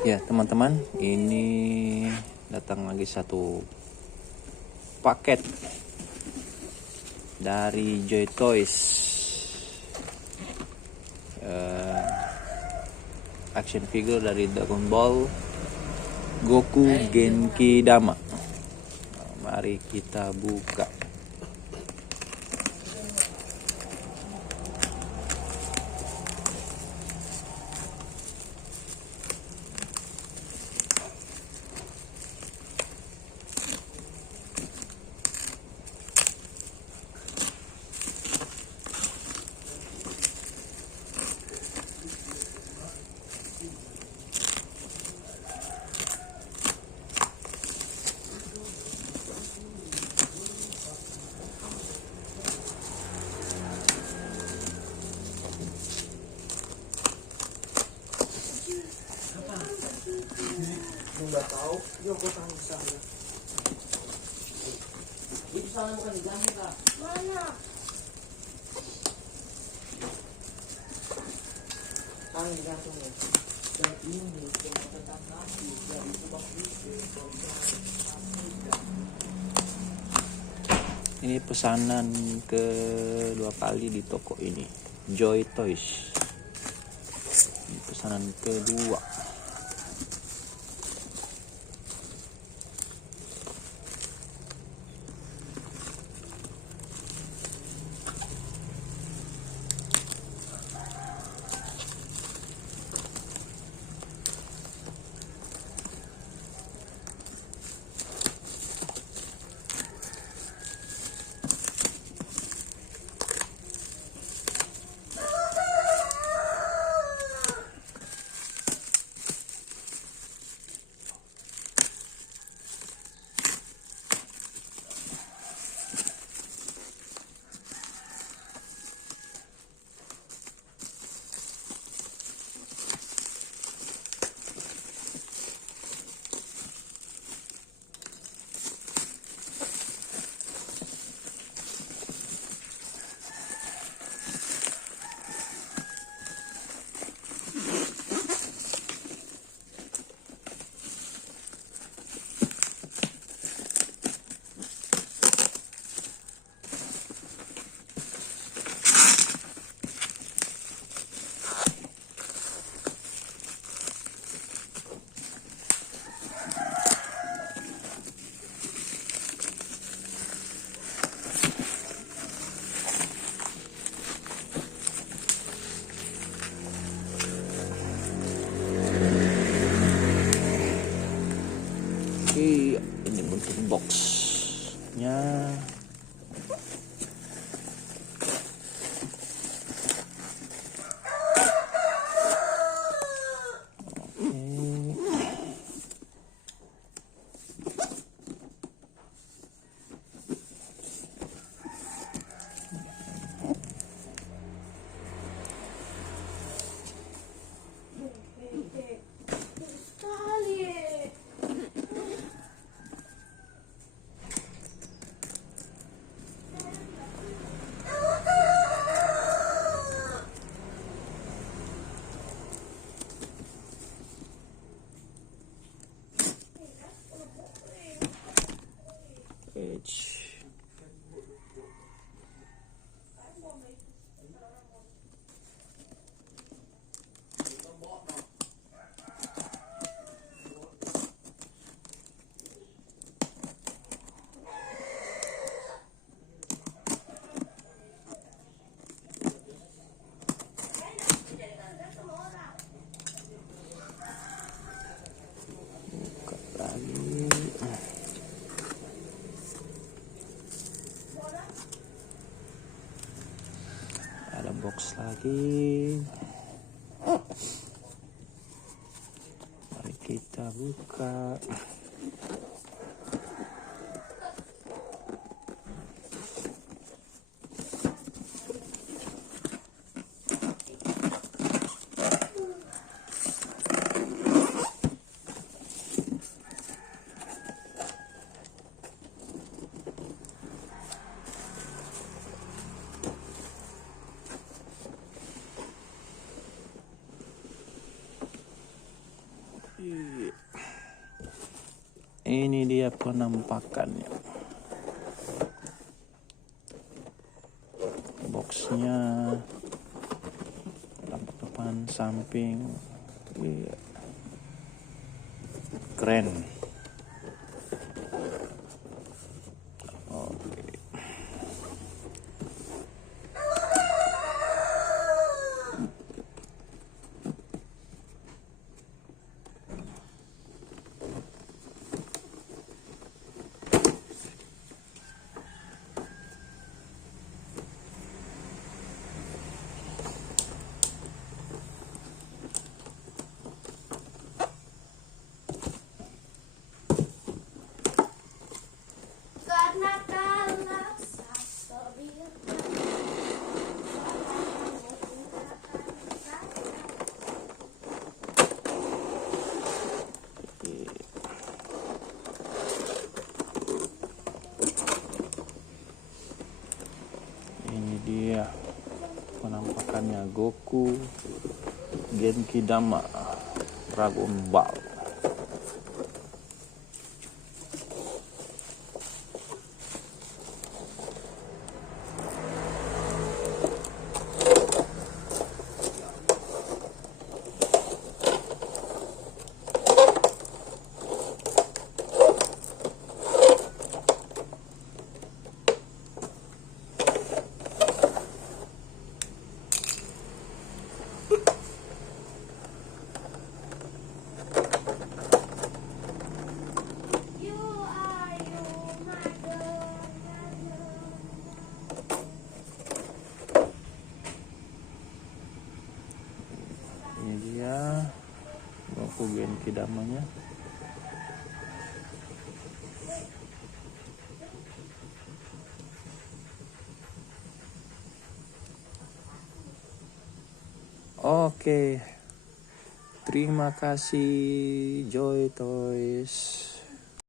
Ya teman-teman, ini datang lagi satu paket dari Joy Toys, action figure dari Dragon Ball Goku Genki Dama. Mari kita buka. Nggak tahu, yuk gue tahu sana. Itu sana bukan diganti kak. Mana? Tangan digantung ya. Dan ini cuma tentang kaki dari sebab itu. Ini pesanan kedua kali di toko ini, Joy Toys. Ini pesanan kedua. Oke, ini bentuk boxnya. Ada box lagi. Mari kita buka. Ini dia penampakannya. Boxnya, lampu depan, samping, iya. Keren. Oke. Karena kalau sasobir Ini dia penampakannya Goku Genki Dama Dragon Ball. you are you mother. Ini dia Goku Genki Damanya. Oke. Terima kasih Joy Toys.